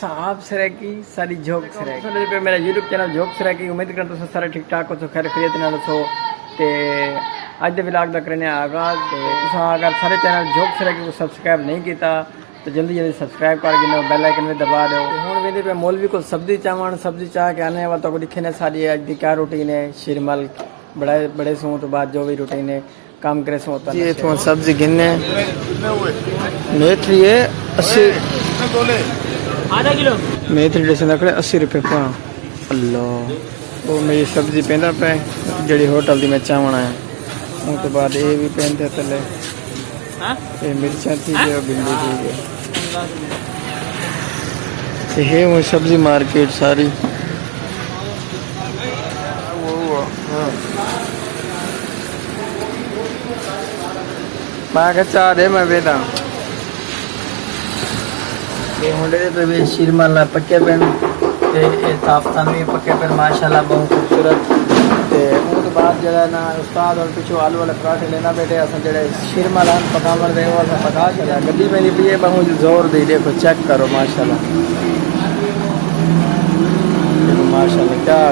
साहब सरेकी सारी जोक सरेकी पे मेरा यूट्यूब चैनल जोक सरेकी उम्मीद करता हूँ सारे ठीक ठाक हो तो खैर खरीद ना दसो ते अज के व्लॉग का करने आगाज तुसा अगर सारे चैनल जोक सरेकी को सब्सक्राइब नहीं किया तो जल्दी जल्दी सब्सक्राइब कर गिनो बेल आइकन में दबा दो हूँ वेंदे पे मौलवी को सब्जी चावण सब्जी चाह के आने वाला तो दिखे ने सारी अज की क्या रूटीन है शिरमल बड़े बड़े सो तो बाद जो भी रूटीन है काम करे सो होता है इथों सब्जी गिनने मेथी है 80 आधा किलो मेथी जैसे लकड़े 80 रुपये पा अल्लाह वो मेरी सब्जी पेंदा पे जड़ी होटल दी मैं चावण है उस तो बाद ये भी पेंदे तले ये मिर्चा थी और भिंडी थी ये वो सब्जी मार्केट सारी मैं चाह दे मैं बेटा ये मुंडे पे भी शिरमल पक्के पेन ताफ्तानी पक्के पेन माशाल्लाह बहुत खूबसूरत वो तो बाद जरा ना उस्ताद और पिछू आलू वाले पराठे लेना बेटे अस जड़े शिरमल पकावन दे वो पका चला गड्डी मेरी भी बहुत जोर दी देखो चेक करो माशाल्लाह देखो माशाल्लाह क्या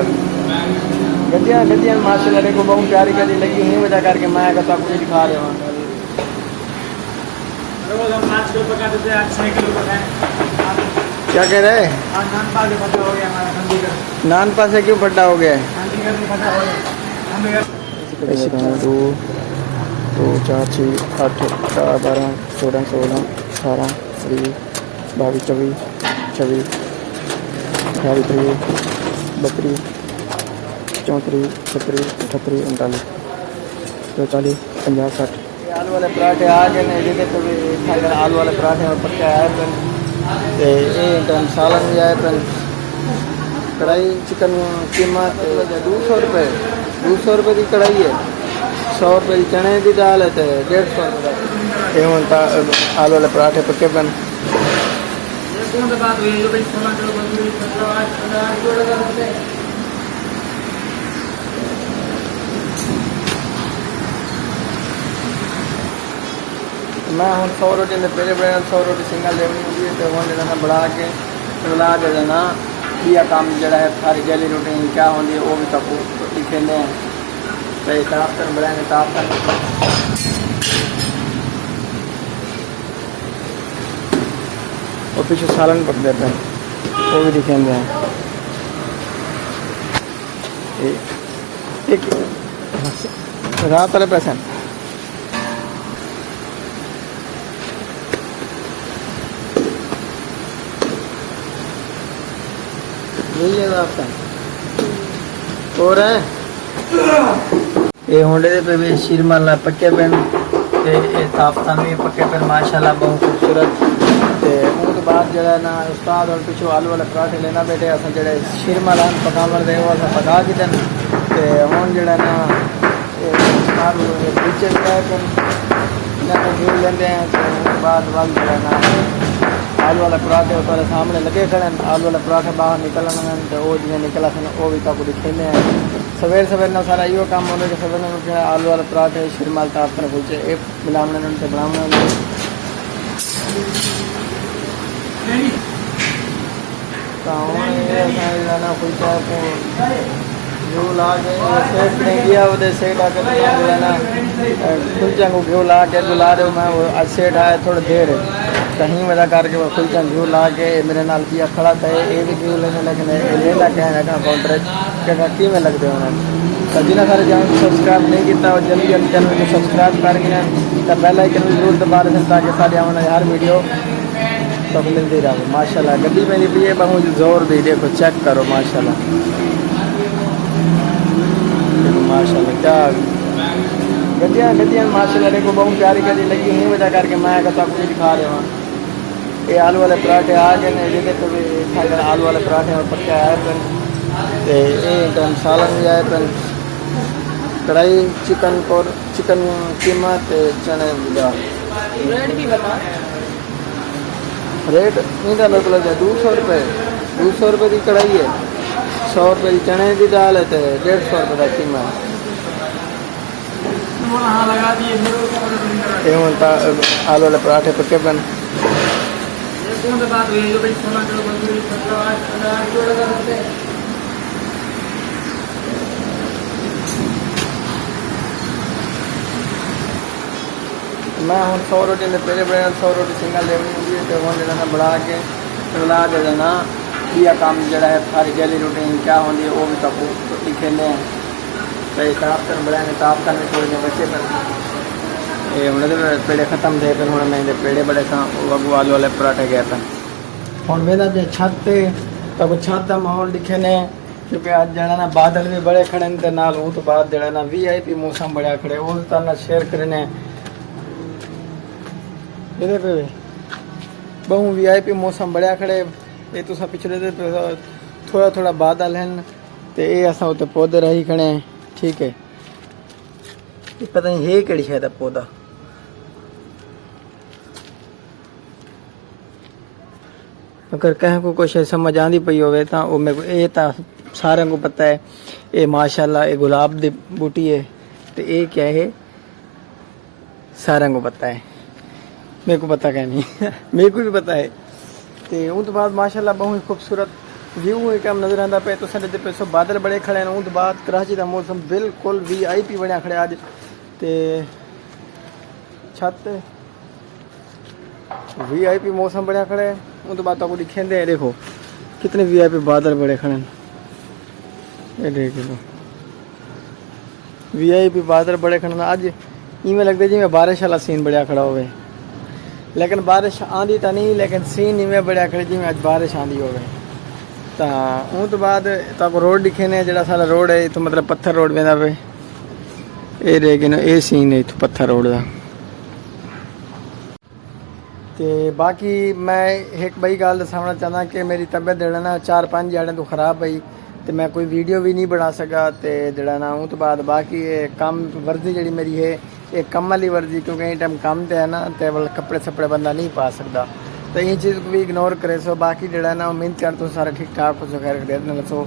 गड्डियाँ गड्डियाँ माशाल्लाह देखो बहुत प्यारी गड्डी लगी नहीं वजह करके मैं कहता आपको दिखा रहा हूँ रोज हम 5 किलो पकाते थे आज 6 किलो पकाए क्या कह रहे हैं आज नान पास फटा हो गया हमारा चंडीगढ़ नान पास से क्यों फटा हो गया चंडीगढ़ में फटा हो गया चंडीगढ़ 2 2 4 6 8 10 12 16 16 18 20 22 24 26 28 32 34 38 39 40 50 60 आलू वाले पराठे आ गए ने जेदे तो खाई आलू वाले पराठे और पक्के आए पेन ते ए सालन भी आए पेन कढ़ाई चिकन कीमत 200 रुपये 200 रुपये की कढ़ाई है 100 रुपये की चने की दाल है तो 150 रुपये ये आलू वाले पराठे पक्के पेन मैं हूँ 100 रोटी ने पहले बड़े 100 रोटी सिंगल लेनी होगी तो हूँ जरा बढ़ा के बुला के देना यह काम जरा है सारी डेली रूटीन क्या होती है वो भी तक लिखे हैं तो ताप कर बढ़ाएंगे ताप कर और पीछे सालन पक देते हैं वो भी दिखेंगे एक रात वाले पैसे यही है आपका और है ये होंडे पे भी शिरमल पक्के पेन ताफ्तानी पक्के पेन माशाल्लाह बहुत खूबसूरत वो तो बाद जरा ना उस्ताद और पिछू आलू वाले पराठे लेना बेटे अस जड़े शिरमल पकावन दे वो पका के देन हूँ जरा ना पीछे लेंदे हैं तो बाद वाल जरा ना आलू वाले पराठे उतारे सामने लगे खड़े आलू वाले पराठे बाहर निकलने तो वो जिन्हें निकला सन वो भी तक दिखे हैं सवेर सवेर ना सारा यो काम होने के सवेर उठे आलू वाले पराठे शिरमल ताप कर पूछे एक मिलावने उनसे बनावने घ्यू ला के सेट नहीं किया उधर सेट आकर ना कुलचा को घ्यू ला के बुला रहे मैं वो आज सेट आया थोड़ी देर कहीं वजह करके वो कुलचा घ्यू ला के मेरे नाल किया खड़ा था ये भी घ्यू लेने लगे ले ला के आया काउंटर के में लगते हैं जिन्हें सारे चैनल को सब्सक्राइब नहीं किया और जल्दी जल्दी चैनल को सब्सक्राइब करके तो बेल आइकन भी जरूर दबा दें ताकि सारे आने हर वीडियो तक मिलती रहे माशाल्लाह गड्डी मेरी भी है बहुत जोर दी देखो चेक करो माशाल्लाह देखो माशाल्लाह क्या गड्डियाँ गड्डियाँ माशाल्लाह देखो बहुत प्यारी गड्डी लगी नहीं वजह करके मैं कहता आपको दिखा रहा हूँ ये आलू वाले पराठे आ गए ने जेदे तो भी खाई आलू वाले पराठे और पक्के आए पेन ये सालन भी आए पेन कढ़ाई चिकन और चिकन कीमत चने की दाल रेट भी बता रेट नहीं था लोग 200 रुपये 200 रुपये की कढ़ाई है 100 रुपये की चने की दाल है तो 150 रुपये का कीमत आलू वाले पराठे पक्के पेन कौन सा बात हुई जो भाई 16 किलो बंदूरी मैं हूँ 100 रोटी ने पहले बड़े 100 रोटी सिंगल लेनी होगी तो हम जो बढ़ा के अगला जो है ना यह काम जड़ा है सारी डेली रूटीन क्या होती है वो भी तक लिखे हैं तो साफ कर बढ़ाएंगे साफ करने थोड़े जो बच्चे पर ये हमने पेड़े ख़त्म थे फिर हूँ मैं पेड़े बड़े था वो आलू वाले पराठे गया था हूँ मेरा जो छत से तब छत का माहौल दिखे ने क्योंकि अज जरा ना बादल भी बड़े खड़े ने नाल वो तो बाद जरा ना VIP मौसम बड़ा खड़े उस तरह शेयर करने पे बहु VIP मौसम बढ़िया खड़े ये तुसा पिछले दे थोड़ा थोड़ा बादल हैं तो ये असा उते पौधे रही खड़े ठीक है ये पता नहीं है केड़ी शायद पौधा अगर कहीं को कुछ समझ आती पई होवे ता वो मेरे को ये ता सारे को पता है ये माशाल्लाह ये गुलाब दी बूटी है तो ये क्या है सारे को पता है मेरे को पता क्या नहीं मेरे को भी पता है तो उन तो बाद माशाल्लाह बहुत खूबसूरत व्यू है कम नजर आता पे तो साढ़े पे सब बादल बड़े खड़े हैं उन तो बाद कराची का मौसम बिल्कुल VIP बने खड़े आज ते छत VIP मौसम बड़े खड़े उन तो बाद आपको दिखेंदे देखो कितने VIP बादल बड़े खड़े हैं ये देखो VIP बादल बड़े खड़े आज इवें लगता जी मैं बारिश वाला सीन बढ़िया खड़ा हुए लेकिन बारिश आंदी तो नहीं लेकिन सीन इवें बढ़िया खड़े जी में आज बारिश आंदी हो तो उन तो बाद तो रोड दिखे ने जरा सारा रोड है तो मतलब पत्थर रोड वेंदा पे ये लेकिन ये सीन है इतो पत्थर रोड का ते बाकी मैं एक बड़ी गल दसाना चाहना कि मेरी तबीयत जड़ा ना 4-5 जड़े तो खराब पई तो मैं कोई वीडियो भी नहीं बना सका तो जड़ा ना उन तो बाद बाकी काम वर्जी जी मेरी है एक कम वाली वर्जी क्योंकि ये टाइम काम तो है ना तो कपड़े सपड़े बंदा नहीं पा सकता तो ये चीज़ को भी इग्नोर करे सो बाकी जड़ा ना उम्मीद कर तो सारा ठीक ठाक हो सो खैर दे सो